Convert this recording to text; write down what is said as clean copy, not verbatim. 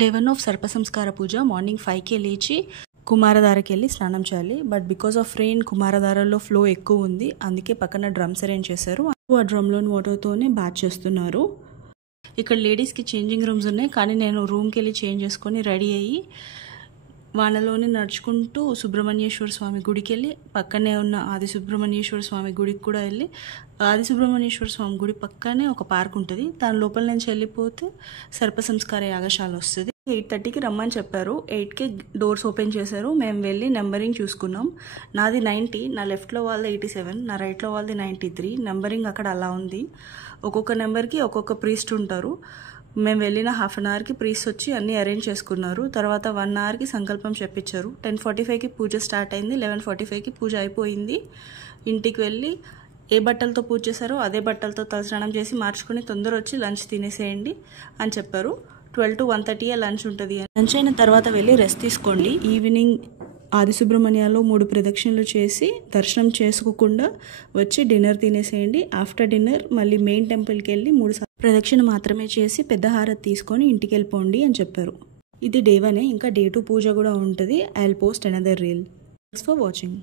Day 1 of సర్ప సంస్కార పూజ. Morning 5కే లేచి కుమారధారకి వెళ్ళి స్నానం చేయాలి. బట్ బికాస్ ఆఫ్ రెయిన్ కుమారధారలో ఫ్లో ఎక్కువ ఉంది, అందుకే పక్కన డ్రమ్స్ అరేంజ్ చేశారు. ఆ డ్రమ్లోని వాటర్తోనే బాత్ చేస్తున్నారు. ఇక్కడ లేడీస్కి చేంజింగ్ రూమ్స్ ఉన్నాయి, కానీ నేను రూమ్కి వెళ్ళి చేంజ్ చేసుకొని రెడీ అయ్యి వానలోనే నడుచుకుంటూ సుబ్రహ్మణ్యేశ్వర స్వామి గుడికి వెళ్ళి పక్కనే ఉన్న ఆది సుబ్రహ్మణ్యేశ్వర స్వామి గుడికి కూడా వెళ్ళి, ఆది సుబ్రహ్మణ్యేశ్వర స్వామి గుడి పక్కనే ఒక పార్క్ ఉంటుంది, దాని లోపల నుంచి వెళ్ళిపోతే సర్ప సంస్కార యాగశాల వస్తుంది. 8:30కి రమ్మని చెప్పారు. 8కే డోర్స్ ఓపెన్ చేశారు. మేము వెళ్ళి నెంబరింగ్ చూసుకున్నాం. నాది 90, నా లెఫ్ట్లో వాళ్ళది 87, నా రైట్లో వాళ్ళది 93. నెంబరింగ్ అక్కడ అలా ఉంది. ఒక్కొక్క నెంబర్కి ఒక్కొక్క ప్రీస్ట్ ఉంటారు. మేము వెళ్ళిన హాఫ్ అన్ అవర్కి ప్రీస్ట్ వచ్చి అన్నీ అరేంజ్ చేసుకున్నారు. తర్వాత 1 అవర్కి సంకల్పం చెప్పించారు. 10:45కి పూజ స్టార్ట్ అయింది. 11:45కి పూజ అయిపోయింది. ఇంటికి వెళ్ళి ఏ బట్టలతో పూజ చేశారో అదే బట్టలతో తలస్నానం చేసి మార్చుకుని తొందర వచ్చి లంచ్ తినేసేయండి అని చెప్పారు. 12 to 1:30 లంచ్ ఉంటుంది. లంచ్ అయిన తర్వాత వెళ్ళి రెస్ట్ తీసుకోండి. ఈవినింగ్ ఆది సుబ్రహ్మణ్యాలో 3 ప్రదక్షిణలు చేసి దర్శనం చేసుకోకుండా వచ్చి డిన్నర్ తినేసేయండి. ఆఫ్టర్ డిన్నర్ మళ్ళీ మెయిన్ టెంపుల్కి వెళ్ళి 3 ప్రదక్షిణ మాత్రమే చేసి పెద్ద హారతి తీసుకొని ఇంటికి వెళ్ళిపోండి అని చెప్పారు. ఇది డే 1. ఇంకా డే 2 పూజ కూడా ఉంటుంది. I will post another reel. Thanks for watching.